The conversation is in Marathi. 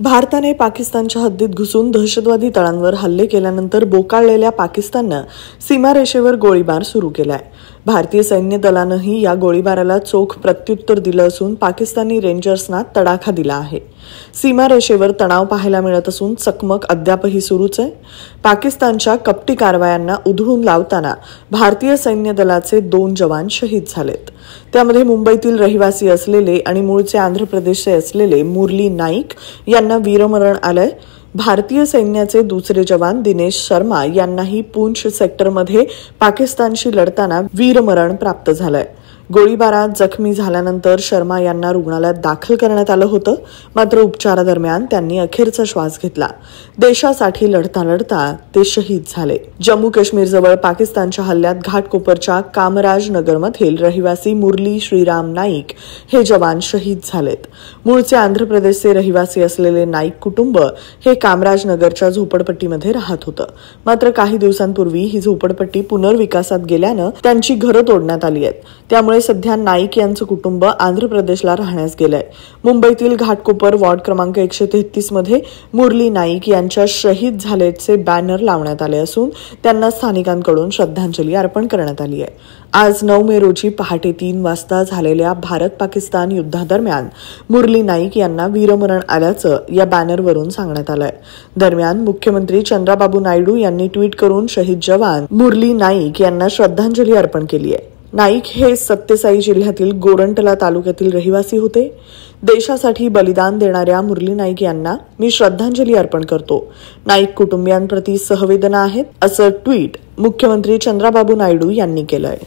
भारताने पाकिस्तानच्या हद्दीत घुसून दहशतवादी तळांवर हल्ले केल्यानंतर बोकाळलेल्या पाकिस्ताननं सीमारेषेवर गोळीबार सुरू केलाय। भारतीय सैन्य दलानंही या गोळीबाराला चोख प्रत्युत्तर दिलं असून पाकिस्तानी रेंजर्सना तडाखा दिला आहे। सीमारेषेवर तणाव पाहायला मिळत असून चकमक अद्यापही सुरूच आहे। पाकिस्तानच्या कपटी कारवायांना उधळून लावताना भारतीय सैन्य दलाचे 2 जवान शहीद झालेत। त्यामध्ये मुंबईतील रहिवासी असलेले आणि मूळचे आंध्र प्रदेशचे असलेले मुरली नाईक यांना वीरमरण आलंय। भारतीय सैन्याचे दुसरे जवान दिनेश शर्मा यांनाही पूंछ सेक्टरमध्ये पाकिस्तानशी लढताना वीरमरण प्राप्त झालंय। गोळीबारात जखमी झाल्यानंतर शर्मा यांना रुग्णालयात दाखल करण्यात आलं होतं, मात्र उपचारादरम्यान त्यांनी अखेरचा श्वास घेतला। देशासाठी लढता लढता ते शहीद झाले। जम्मू काश्मीरजवळ पाकिस्तानच्या हल्ल्यात घाटकोपरच्या कामराज नगरमधील रहिवासी मुरली श्रीराम नाईक हे जवान शहीद झालेत। मूळचे आंध्र प्रदेशचे रहिवासी असलेले नाईक कुटुंब हे कामराज नगरच्या झोपडपट्टीमध्ये राहत होतं, मात्र काही दिवसांपूर्वी ही झोपडपट्टी पुनर्विकासात गेल्यानं त्यांची घरं तोडण्यात आली आहेत। त्यामुळे सध्या नाईक यांचं कुटुंब आंध्र प्रदेशला राहण्यास गेलंय। मुंबईतील घाटकोपर वॉर्ड क्रमांक 133 मध्ये मुरली नाईक यांच्या शहीद झाल्याचे बॅनर लावण्यात आले असून त्यांना स्थानिकांकडून श्रद्धांजली अर्पण करण्यात आली आहे। आज 9 मे रोजी पहाटे 3 वाजता झालेल्या भारत-पाकिस्तान युद्धादरम्यान मुरली नाईक यांना वीरमरण आल्याचं या बॅनरवरून सांगण्यात आलंय। दरम्यान मुख्यमंत्री चंद्राबाबू नायडू यांनी ट्विट करून शहीद जवान मुरली नाईक यांना श्रद्धांजली अर्पण केली आहे। नाईक हे सत्यसाई जिल्ह्यातील गोरंटला तालुक्यातील रहिवासी होते। देशासाठी बलिदान देणाऱ्या मुरली नाईक यांना मी श्रद्धांजली अर्पण करतो। नाईक कुटुंबियांप्रती सहवेदना आहेत, असं ट्विट मुख्यमंत्री चंद्राबाबू नायडू यांनी केलंय।